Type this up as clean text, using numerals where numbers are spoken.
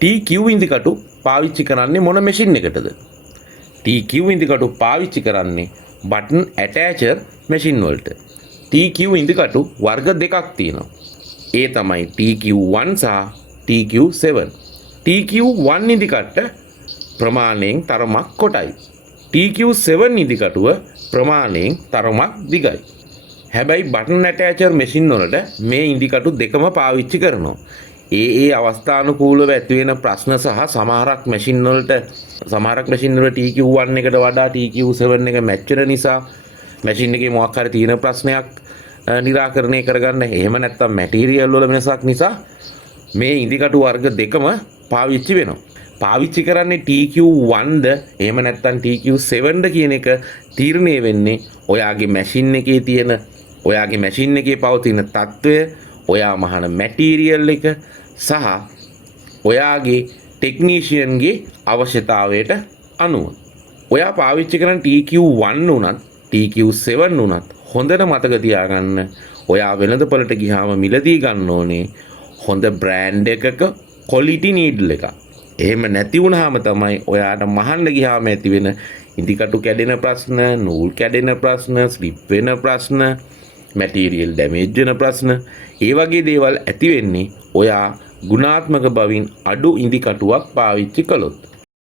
TQ ඉදිකටු පාවිච්චි කරන්නේ මොන මැෂින් එකටද? TQ ඉදිකටු පාවිච්චි කරන්නේ බටන් ඇටෑචර් මැෂින් වලට. TQ ඉදිකටු වර්ග දෙකක් තියෙනවා. ඒ තමයි TQ1 සහ TQ7. TQ1 ඉදිකට ප්‍රමාණයෙන් තරමක් කොටයි. TQ7 ඉදිකටුව ප්‍රමාණයෙන් තරමක් දිගයි. හැබැයි බටන් ඇටෑචර් මැෂින් වලට මේ ඉදිකටු දෙකම පාවිච්චි කරනවා. ඒ අවස්ථානුකූලව ඇතිවෙන ප්‍රශ්න සහ සමහරක් මැෂින් වල TQ1 එකට වඩා TQ7 එක මැච් වෙන නිසා මැෂින් එකේ මොකක් හරි තියෙන ප්‍රශ්නයක් निराकරණය කරගන්න, එහෙම නැත්නම් මැටීරියල් වල වෙනසක් නිසා මේ ඉදිකටු වර්ග දෙකම පාවිච්චි වෙනවා. පාවිච්චි කරන්නේ TQ1ද එහෙම නැත්නම් TQ7ද කියන එක තීරණය වෙන්නේ ඔයාගේ මැෂින් එකේ පවතින තත්ත්වය, ඔයා මහන මැටීරියල් එක සහ ඔයාගේ ටෙක්නීෂියන්ගේ අවශ්‍යතාවයට අනුව. ඔයා පාවිච්චි කරන TQ1 උනත් TQ7 උනත් හොඳට මතක තියාගන්න, ඔයා වෙළඳපොළට ගියාම මිලදී ගන්න ඕනේ හොඳ බ්‍රෑන්ඩ් එකක ක්වොලිටි නීඩල් එකක්. එහෙම නැති වුණාම තමයි ඔයාට මහන්න ගියාම ඇති වෙන ඉදිකටු කැඩෙන ප්‍රශ්න, නූල් කැඩෙන ප්‍රශ්න, ස්ලිප් වෙන ප්‍රශ්න, මැටීරියල් ඩැමේජ් වෙන ප්‍රශ්න, ඒ වගේ දේවල් ඇති වෙන්නේ ඔයා ගුණාත්මක බවින් අඩු ඉදිකටුවක් පාවිච්චි කළොත්.